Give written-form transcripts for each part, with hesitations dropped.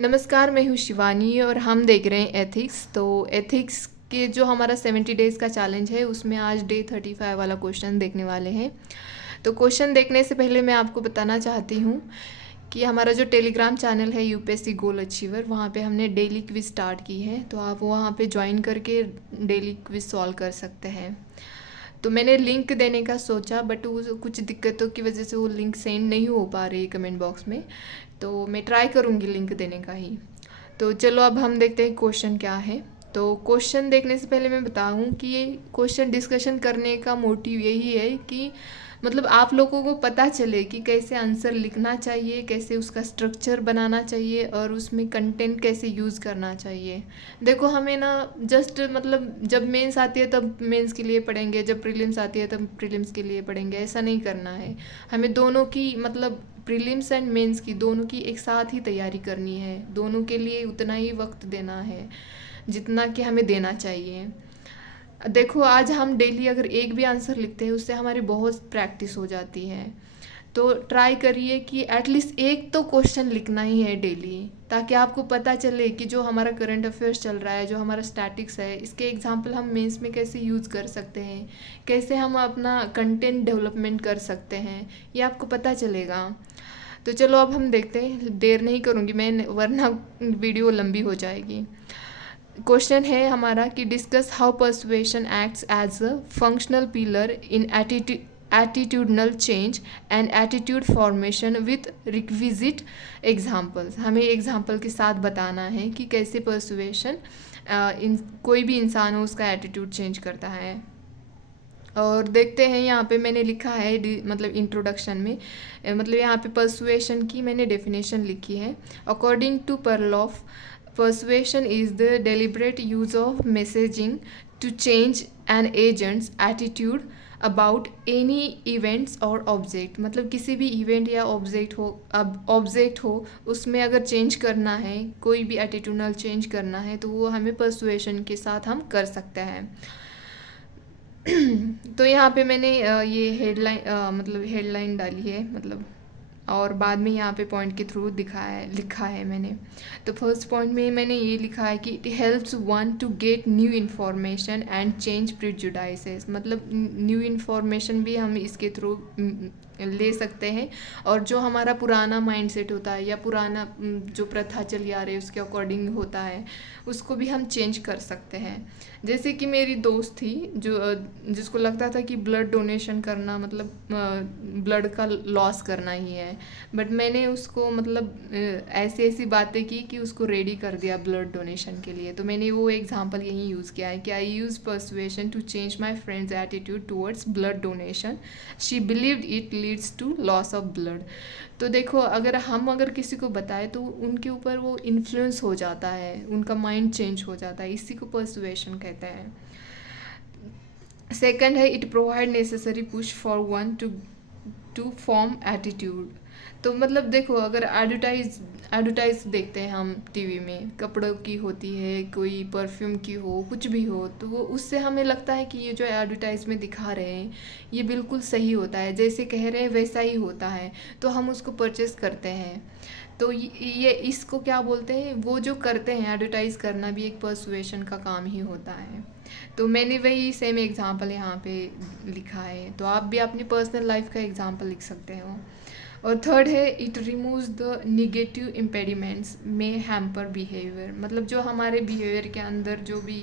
नमस्कार, मैं हूँ शिवानी और हम देख रहे हैं एथिक्स। तो एथिक्स के जो हमारा 70 डेज़ का चैलेंज है उसमें आज डे 35 वाला क्वेश्चन देखने वाले हैं। तो क्वेश्चन देखने से पहले मैं आपको बताना चाहती हूँ कि हमारा जो टेलीग्राम चैनल है यूपीएससी गोल अचीवर, वहाँ पे हमने डेली क्विज स्टार्ट की है। तो आप वहाँ पे ज्वाइन करके डेली क्विज सॉल्व कर सकते हैं। तो मैंने लिंक देने का सोचा, बट वो कुछ दिक्कतों की वजह से वो लिंक सेंड नहीं हो पा रही कमेंट बॉक्स में। तो मैं ट्राई करूँगी लिंक देने का ही। तो चलो अब हम देखते हैं क्वेश्चन क्या है। तो क्वेश्चन देखने से पहले मैं बताऊं कि ये क्वेश्चन डिस्कशन करने का मोटिव यही है कि मतलब आप लोगों को पता चले कि कैसे आंसर लिखना चाहिए, कैसे उसका स्ट्रक्चर बनाना चाहिए और उसमें कंटेंट कैसे यूज़ करना चाहिए। देखो, हमें ना जस्ट मतलब जब मेंस आती है तब मेंस के लिए पढ़ेंगे, जब प्रीलिम्स आती है तब प्रीलिम्स के लिए पढ़ेंगे, ऐसा नहीं करना है। हमें दोनों की मतलब प्रीलिम्स एंड मेंस की दोनों की एक साथ ही तैयारी करनी है। दोनों के लिए उतना ही वक्त देना है जितना कि हमें देना चाहिए। देखो, आज हम डेली अगर एक भी आंसर लिखते हैं उससे हमारी बहुत प्रैक्टिस हो जाती है। तो ट्राई करिए कि एटलीस्ट एक तो क्वेश्चन लिखना ही है डेली, ताकि आपको पता चले कि जो हमारा करंट अफेयर्स चल रहा है, जो हमारा स्टैटिक्स है, इसके एग्जाम्पल हम मेंस में कैसे यूज़ कर सकते हैं, कैसे हम अपना कंटेंट डेवलपमेंट कर सकते हैं, ये आपको पता चलेगा। तो चलो अब हम देखते हैं, देर नहीं करूँगी मैं वरना वीडियो लंबी हो जाएगी। क्वेश्चन है हमारा कि discuss how persuasion acts as a functional pillar in attitudinal change and attitude formation with requisite examples. हमें एग्जाम्पल के साथ बताना है कि कैसे पर्सुएशन कोई भी इंसान हो उसका एटीट्यूड चेंज करता है। और देखते हैं, यहाँ पे मैंने लिखा है मतलब इंट्रोडक्शन में मतलब यहाँ पे पर्सुएशन की मैंने डेफिनेशन लिखी है। According to Perloff, persuasion is the deliberate use of messaging to change an agent's attitude about any events or object। मतलब किसी भी इवेंट या ऑब्जेक्ट हो, अब ऑब्जेक्ट हो उसमें अगर चेंज करना है, कोई भी एटीट्यूडनल चेंज करना है, तो वो हमें पर्सुएशन के साथ हम कर सकते हैं। तो यहाँ पे मैंने ये हेडलाइन मतलब हेडलाइन डाली है मतलब, और बाद में यहाँ पे पॉइंट के थ्रू लिखा है मैंने। तो फर्स्ट पॉइंट में मैंने ये लिखा है कि it helps one to get new information and change prejudices. मतलब न्यू इन्फॉर्मेशन भी हम इसके थ्रू ले सकते हैं, और जो हमारा पुराना माइंडसेट होता है या पुराना जो प्रथा चली आ रही है उसके अकॉर्डिंग होता है, उसको भी हम चेंज कर सकते हैं। जैसे कि मेरी दोस्त थी जो जिसको लगता था कि ब्लड डोनेशन करना मतलब ब्लड का लॉस करना ही है, बट मैंने उसको मतलब ऐसी ऐसी बातें की कि उसको रेडी कर दिया ब्लड डोनेशन के लिए। तो मैंने वो एग्जांपल यहीं यूज़ किया है कि I use persuasion to change my friends attitude towards blood donation, she believed it leads to loss of blood. तो देखो, अगर किसी को बताए तो उनके ऊपर वो इन्फ्लुएंस हो जाता है, उनका माइंड चेंज हो जाता है, इसी को पर्सुएशन कहते हैं। सेकंड है it provide necessary push for one two form attitude. तो मतलब देखो, अगर एडवर्टाइज देखते हैं हम टीवी में, कपड़ों की होती है, कोई परफ्यूम की हो, कुछ भी हो, तो वो उससे हमें लगता है कि ये जो एडवर्टाइज में दिखा रहे हैं ये बिल्कुल सही होता है, जैसे कह रहे हैं वैसा ही होता है, तो हम उसको परचेस करते हैं। तो ये इसको क्या बोलते हैं, वो जो करते हैं एडवर्टाइज करना भी एक पर्सुएशन का काम ही होता है। तो मैंने वही सेम एग्जांपल यहाँ पे लिखा है, तो आप भी अपनी पर्सनल लाइफ का एग्जांपल लिख सकते हो। और थर्ड है it removes the negative impediments में हैम्पर बिहेवियर। मतलब जो हमारे बिहेवियर के अंदर जो भी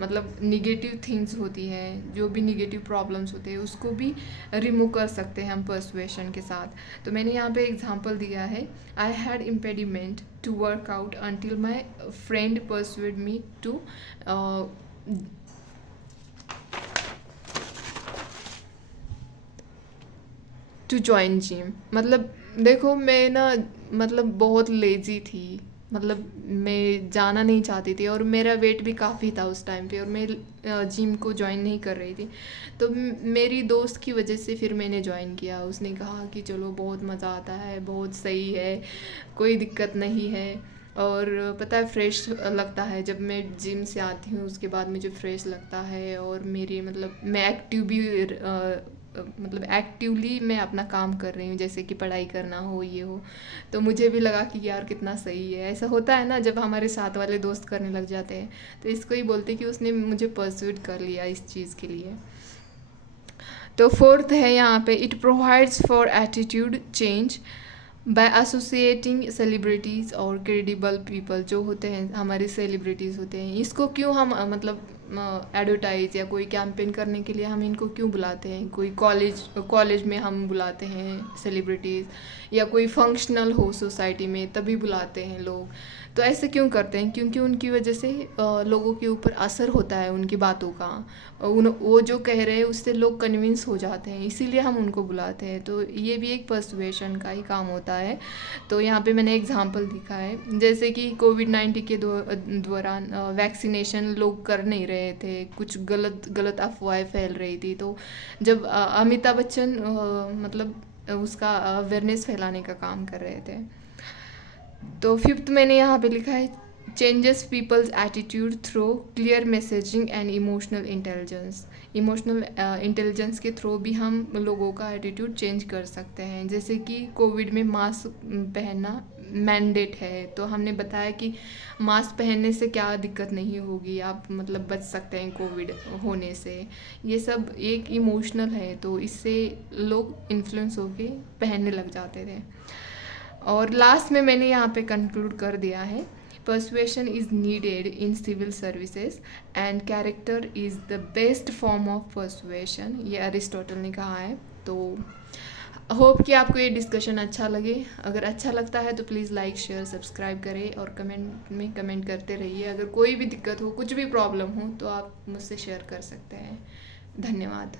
मतलब निगेटिव थिंग्स होती है, जो भी निगेटिव प्रॉब्लम्स होते हैं, उसको भी रिमूव कर सकते हैं हम पर्सुएशन के साथ। तो मैंने यहाँ पे एग्जांपल दिया है, I had impediment to work out until my friend persuade me to join gym. मतलब देखो, मैं ना मतलब बहुत लेज़ी थी, मतलब मैं जाना नहीं चाहती थी, और मेरा वेट भी काफ़ी था उस टाइम पे, और मैं जिम को ज्वाइन नहीं कर रही थी। तो मेरी दोस्त की वजह से फिर मैंने ज्वाइन किया। उसने कहा कि चलो बहुत मज़ा आता है, बहुत सही है, कोई दिक्कत नहीं है, और पता है फ्रेश लगता है जब मैं जिम से आती हूँ, उसके बाद मुझे फ्रेश लगता है, और मेरी मतलब मैं एक्टिव भी मतलब एक्टिवली मैं अपना काम कर रही हूँ, जैसे कि पढ़ाई करना हो, ये हो। तो मुझे भी लगा कि यार कितना सही है। ऐसा होता है ना, जब हमारे साथ वाले दोस्त करने लग जाते हैं तो इसको ही बोलते कि उसने मुझे परस्यूट कर लिया इस चीज़ के लिए। तो फोर्थ है यहाँ पे, it provides for attitude change bye associating celebrities और क्रेडिबल पीपल। जो होते हैं हमारे सेलिब्रिटीज़ होते हैं, इसको क्यों हम मतलब एडवर्टाइज या कोई कैंपेन करने के लिए हम इनको क्यों बुलाते हैं? कोई कॉलेज में हम बुलाते हैं सेलिब्रिटीज़, या कोई फंक्शनल हो सोसाइटी में तभी बुलाते हैं लोग। तो ऐसे क्यों करते हैं? क्योंकि उनकी वजह से लोगों के ऊपर असर होता है उनकी बातों का। वो जो कह रहे हैं उससे लोग कन्विंस हो जाते हैं, इसीलिए हम उनको बुलाते हैं। तो ये भी एक पर्सुएशन का ही काम होता है। तो यहाँ पे मैंने एग्जांपल दिखा है, जैसे कि कोविड-19 के दौरान वैक्सीनेशन लोग कर नहीं रहे थे, कुछ गलत अफवाहें फैल रही थी। तो जब अमिताभ बच्चन मतलब उसका अवेयरनेस फैलाने का काम कर रहे थे। तो फिफ्थ मैंने यहाँ पे लिखा है, changes people's attitude through clear messaging and emotional intelligence. Emotional intelligence के थ्रू भी हम लोगों का एटीट्यूड चेंज कर सकते हैं। जैसे कि कोविड में मास्क पहनना मैंडेट है, तो हमने बताया कि मास्क पहनने से क्या दिक्कत नहीं होगी, आप मतलब बच सकते हैं कोविड होने से। ये सब एक इमोशनल है, तो इससे लोग इन्फ्लुएंस होके पहनने लग जाते थे। और लास्ट में मैंने यहाँ पे कंक्लूड कर दिया है, persuasion is needed in civil services and character is the best form of persuasion, ये अरिस्टोटल ने कहा है। तो होप कि आपको ये डिस्कशन अच्छा लगे। अगर अच्छा लगता है तो प्लीज़ लाइक शेयर सब्सक्राइब करें और कमेंट में कमेंट करते रहिए। अगर कोई भी दिक्कत हो, कुछ भी प्रॉब्लम हो, तो आप मुझसे शेयर कर सकते हैं। धन्यवाद।